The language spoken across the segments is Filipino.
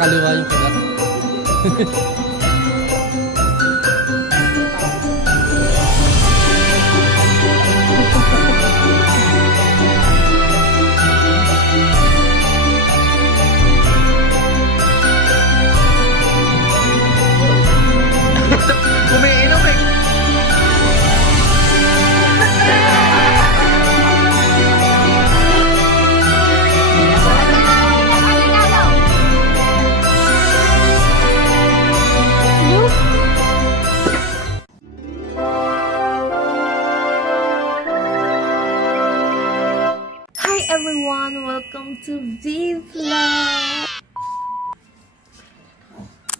kaliwa yung kagat. Umiinom eh. Hi everyone! Welcome to V-Vlog!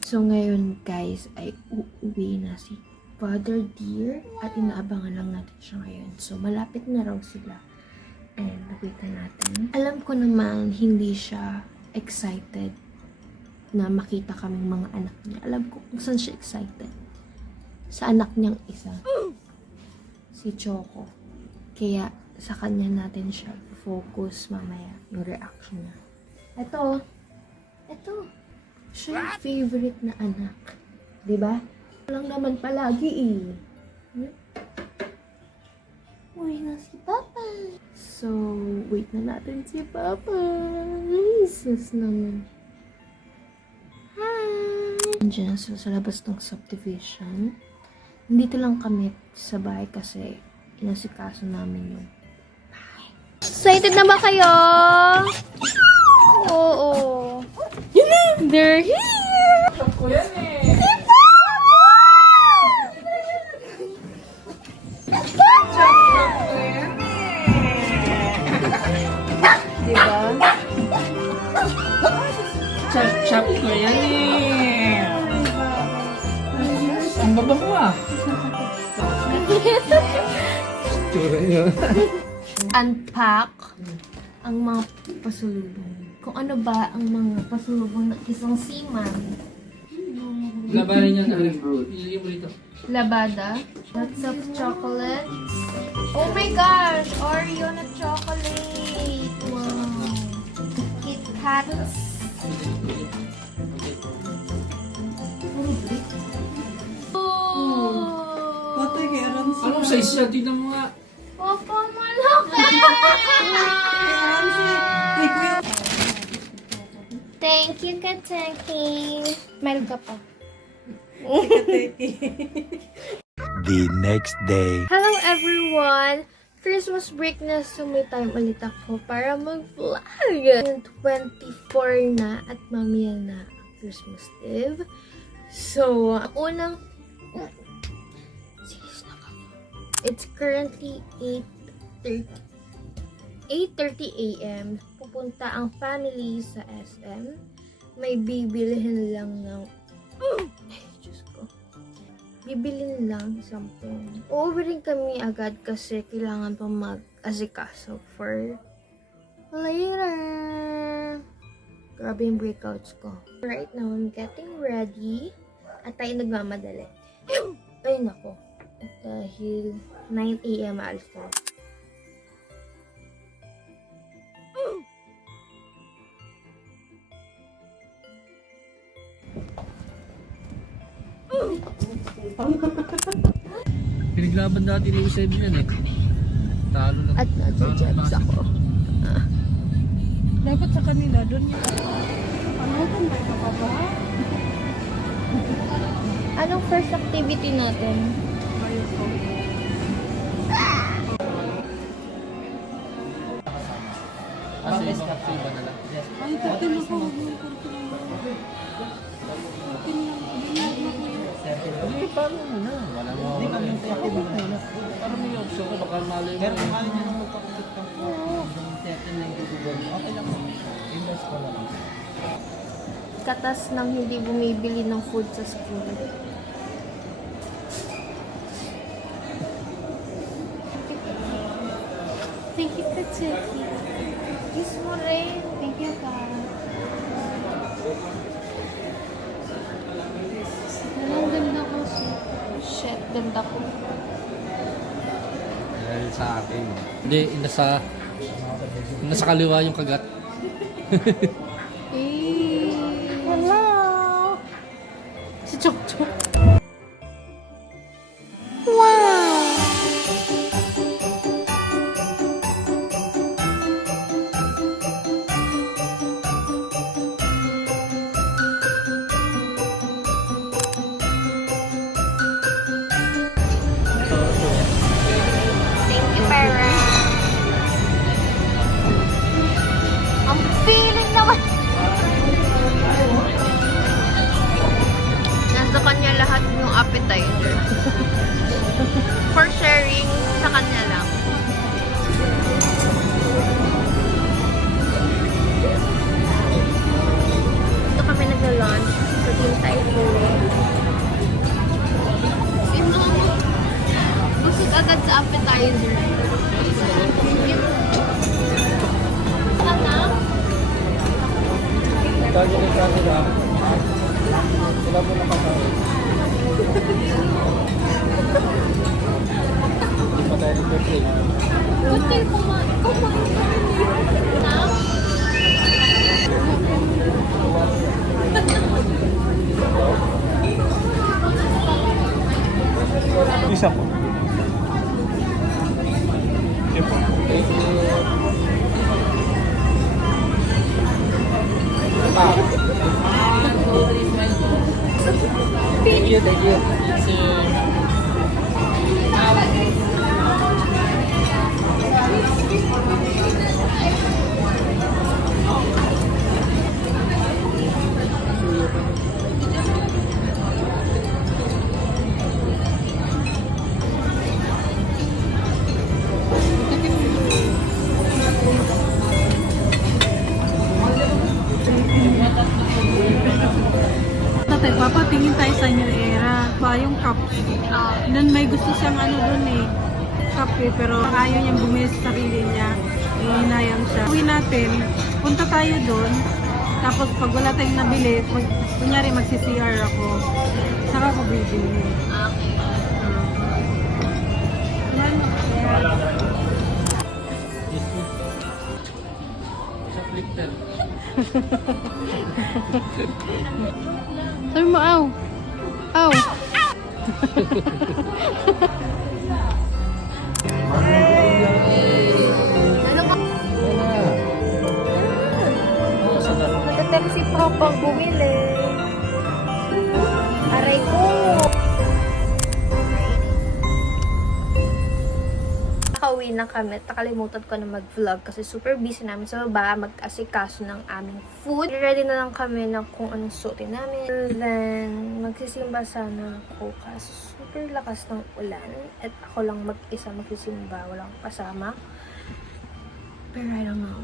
So ngayon guys ay uuwi na si Father Dear at inaabangan lang natin siya ngayon. So malapit na raw sila and nakita natin. Alam ko naman hindi siya excited na makita kaming mga anak niya. Alam ko kung saan siya excited. Sa anak niyang isa. Si Choco. Kaya sa kanya natin siya focus mamaya yung reaction niya. Ito. Siya yung favorite na anak. Diba? Lang naman palagi eh. Uy na si Papa. So, wait na natin si Papa. Jesus naman. Hi! Andiyan so, sa labas ng subdivision. Nandito lang kami sa bahay kasi inasikaso namin yung bahay. Excited na ba kayo? Oo. Yun na! They're here! Ako yan eh. Diba? Chap-chap ko yan eh. Ang babang mo ah. Tsura niya. Unpack ang mga pasulubong. Kung ano ba ang mga pasulubong ng isang seaman. Labanan niya na ilagay mo dito. Labada. Lots of chocolates. Oh my gosh! Oreo na chocolate! Wow! Kit Kats. Oh! Anong size siya? Tignan mo nga. Papa, malaki! Thank you, Kateki. Smile ka pa. The next day. Hello everyone! Christmas break na, so may time ulit ako para mag-vlog. 24 na at mamaya na Christmas Eve. So, unang... Serious na ako. It's currently 8:30 a.m. Pupunta ang family sa SM. May bibilihin lang ng... Ay, Diyos ko. Bibilin lang something. Uuwi rin kami agad kasi kailangan pa mag-asikaso for later. Grabe yung breakouts ko. Right now, I'm getting ready. At tayo nagmamadali. Ay, nako. At dahil 9 a.m. alis na. Pinaglaban dati ni U7 yan eh. Talo lang. At nasa-jobs ako. Dapat sa kanila, doon yung... Ano kung may kapaba? Anong first activity natin? Kasi iba na lang. Ay, katin ako. Huwag mo katin. Katin lang. Binayad na ko yun. Hindi, paano mo na? Wala mo. Hindi kami yung activity na. Para may option ko, baka malay mo. Pero mahal niya nang magpapakit ka. Oo. Certain na yung gugugan mo. Okay lang. Invest ko lang. Katas nang hindi bumibili ng food sa school. Thank you, Katsuki. Kiss mo rin. Thank you, ka. Ang ganda ko. Shit, ganda ko. Dahil sa akin. Hindi, nasa kaliwa yung kagat. Wala. Chok chok. Thank you, parents. Ang feeling naman. Nasa kanya lahat yung appetizer. For sharing, sa kanya lang. Ito kami nagla-lunch sa Team Typhoon. Busog agad sa appetizer. Ano? Bago na sa sila. Sila po nakakawin. Hindi pa tayo nag-play. Buti kumain na? Isa po. Sige po. Thank you, thank you. Tatay, papatingin tayo sa New Era. Ba, yung cup. Then may gusto siyang ano dun eh. Cup eh, pero ayaw niyang bumili sa sarili niya. Hinayang siya. Uwi natin, punta tayo dun. Tapos pag wala tayong nabili, kunyari magsi-CR ako. Saka ako bibili. Yan. Sa Flickr. Sabi mo, aw. Aw. Ano ka? Matatel si Papa bumili. Aray ko. Nakauwi na kami. Nakalimutan ko na mag-vlog kasi super busy namin sa baba mag-asikaso ng aming food. Ready na lang kami na kung anong suotin namin. Then, magsisimba sana ako kasi super lakas ng ulan. At ako lang mag-isa magsisimba. Walang kasama. Pero I don't know.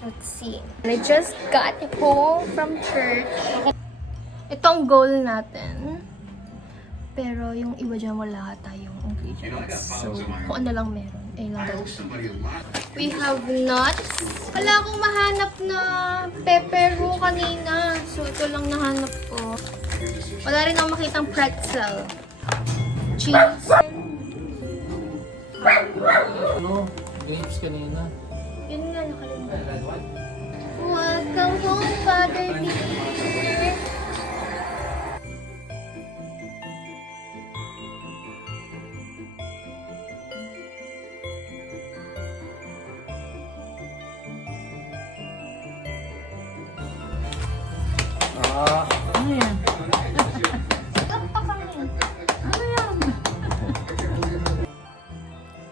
Let's see. I just got home from church. Ito ang goal natin. Pero yung iba dyan wala tayong ingredients. So, kung ano lang meron, ay lang gagawin. We have nuts. Wala akong mahanap na pepero kanina. So, ito lang nahanap ko. Wala rin akong makitang pretzel. Cheese. Ano? Grapes kanina. Yun nga, nakalimutan. Welcome home, Father Dear. Ano yan?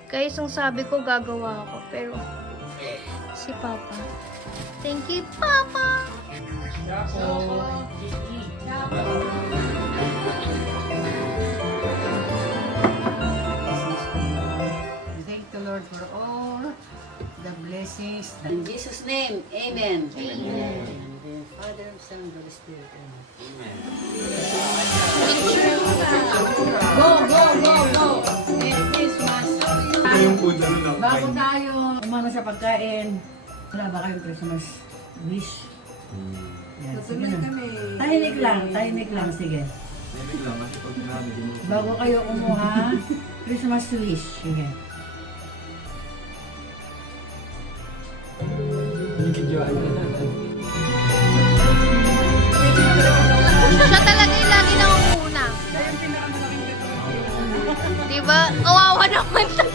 Guys, ang sabi ko gagawa ako, pero si Papa. Thank you, Papa! Thank the Lord for all the blessings. In Jesus' name, amen. Father, Son, Holy Spirit. Amen. Go, go, go, go. Merry Christmas. Bago tayo umano sa pagkain, wala ba kayong Christmas wish? Yan, sige na. Tahimik lang, sige. Bago kayo kumuha, Christmas wish. Sige. Siya talaga yung lagi nang Diba? Kawawa naman to.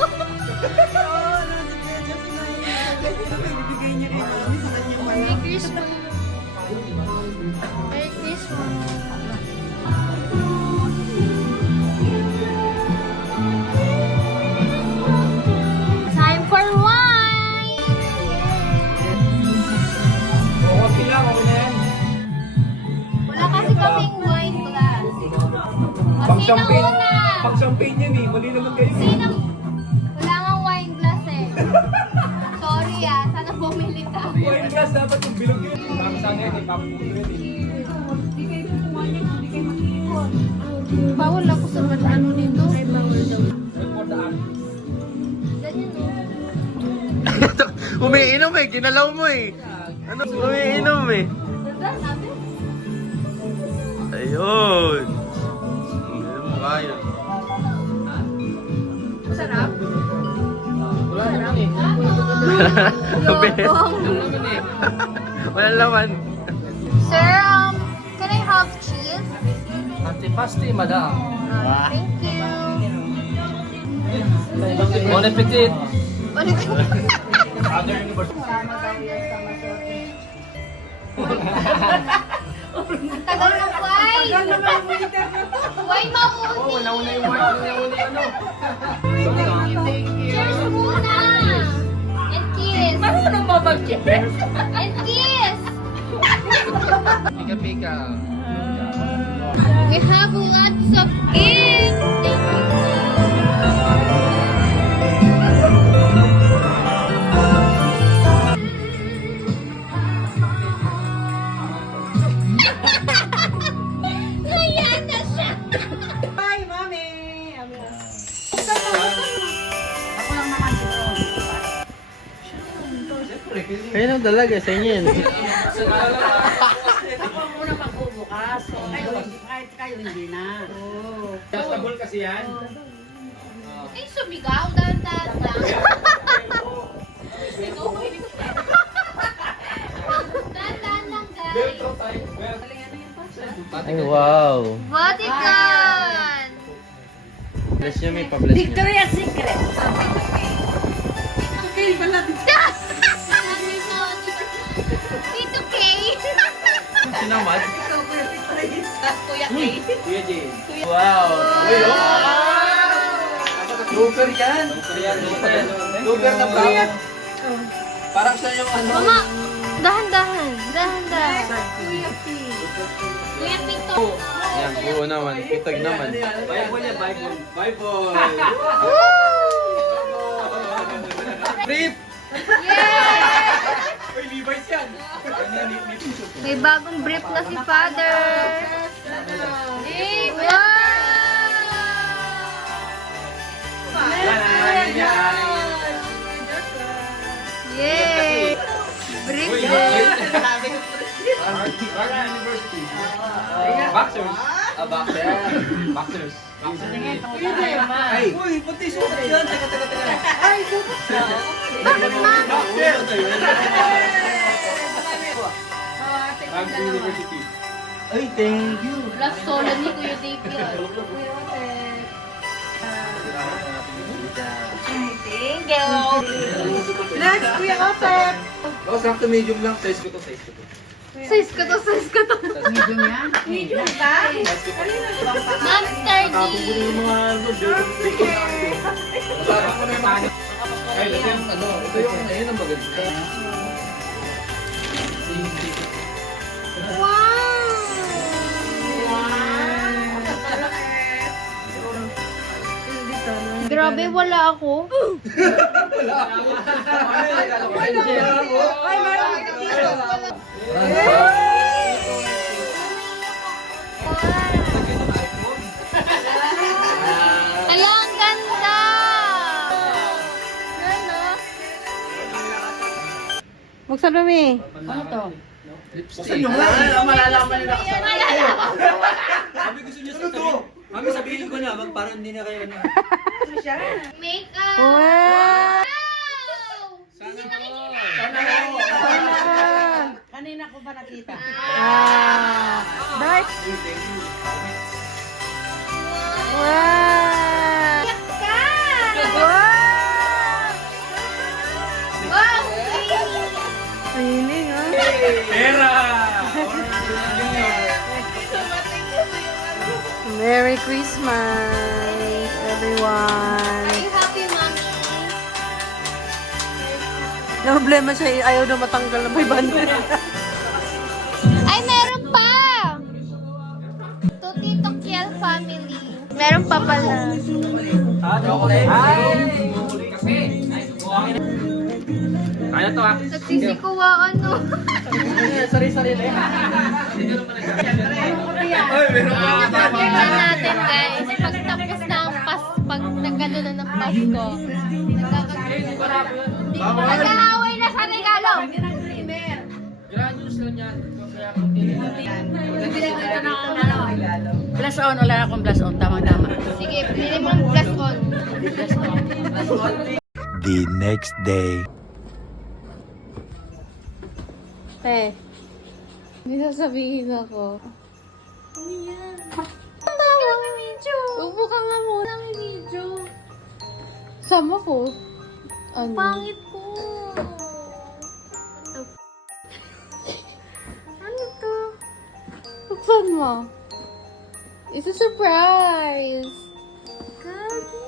Merry Christmas. Merry Christmas. Time for wine! Okay lang, okay na yan. Wala kasi kaming wine glass. Pang Sino champagne. una? Pang champagne yan eh. Mali naman kayo. Sino? Wala nga wine glass eh. Sorry ah, sana bumili ka. Wine glass dapat yung bilog yun. Para sana yan eh. Paputo yun eh. Bawal ako sa ano nito. Ay, bawal daw. For the art. Ganyan oh. Umiinom eh, ginalaw mo eh. Ano? Umiinom eh. Sabi? Ayun. Hindi mo kaya. Sarap? Wala naman eh. Yobong. Walang laman. Sir, can I have cheese? Antipasti, madam. Thank you. Bon appetit. Other universe. Ang tagal ng wine! Wine mauni! Oo, nauna yung wine. Nauna yung ano. Cheers muna! And kiss! Marunong ba mag-cheers? And kiss! Pika-pika. We have lots of gifts! Thank you! Ayan na siya! Bye, mami! Kayo nang dalaga sa inyo yan. Ako ang muna magbubukas. Kahit kayo hindi na. Adjustable kasi yan. Ay, sumigaw! Dahan-dahan lang! Dahan-dahan lang, guys! Velcro type. Ay, wow. Vatican! Bless nyo, may pa-bless nyo. Victoria's Secret. Okay, pala. Tito K! Sinamad? Kuya Kay. Kuya Jane. Wow. Uy, oh. Looper yan. Looper na brown. Parang siya yung ano. Mama, dahan-dahan. Dahan-dahan. Kuya Pito. Yan, buo naman. Pitag naman. Bible niya, Bible. Bible. Rip! Yay! Uy, Levi's yan. May bagong brief na si Father. Hey, wow! Yay! Brief din. University. Boxers. Boxer. Boxers. Ay! Uy, pati suot yan. Teka. Bakit mami? Boxer. Rams University. Ay, thank you. Last solo ni Kuya Dave yun. Thank you. Next, Kuya Otep! Oh, sakto medium lang. Size ko to. Size ko to. Medyo niya. Medium ba? Monster D. Yung mga ano, Kasama ko na yung mga... Ay, ito yung ano. Ito yung ayun ang maganda. Grabe, wala ako. Ay, meron kita dito. Ala, ang ganda! Ano? Buksan mo, Mi. Ano to? Lipstick. Malalaman nila kasama. Malalaman. Sabi gusto niya sabihin. Mami, sabihin ko na. Parang hindi na kayo na. Makeup! Wow! Hindi nakikita. Kanina ko ba nakita? Ah! Dark! Wow! Wow! Ayun ha. Pera! Merry Christmas, everyone. Are you happy, Mommy? Na problema siya, ayaw na matanggal na may bandera. Ay, meron pa! To Tito Kiel family. Meron pa pala. Kaya to ah. Nagsisikuha ano. Sorry. Tingnan natin guys. Pagtapos na ang pag nagano na ng Pasko. Nag-aaway na sa regalo. Graduals lang yan. Plus on, wala akong plus on. Tama-tama. Sige, pili mo ng plus on. The next day. Hindi sasabihin ako. Ano yan? Ang tawa ng video. Upo ka nga muna ng video. Sama ko. Ano? Pangit ko. Ano to? Buksan mo. It's a surprise. Gagi.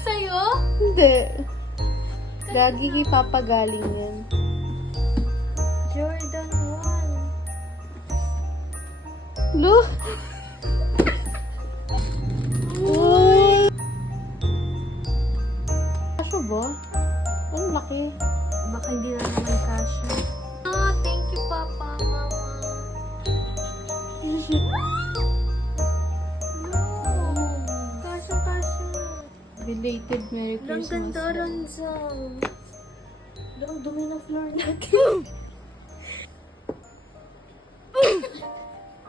Sa'yo? Hindi. Gagi kay Papa galing yan. Jordan 1. Look! Uy! Kasyo ba? Ang laki. Baka hindi na naman kasha. Ah, thank you, Papa, Mama. No. Kasha. Belated Merry Ang Christmas. ganda, Ranzang. Ang dumi ng floor natin.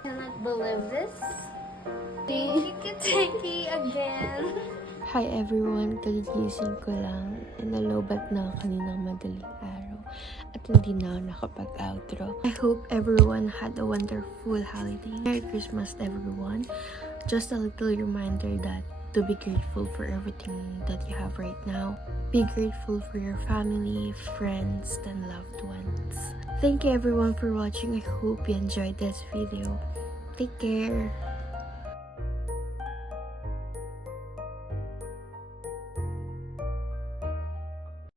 Cannot believe this. Thank you again. Hi everyone, kagigising ko lang and nalobat na kaninang madaling araw at hindi na ako nakapag-outro. I hope everyone had a wonderful holiday. Merry Christmas everyone. Just a little reminder that to be grateful for everything that you have right now. Be grateful for your family, friends, and loved ones. Thank you everyone for watching. I hope you enjoyed this video. Take care.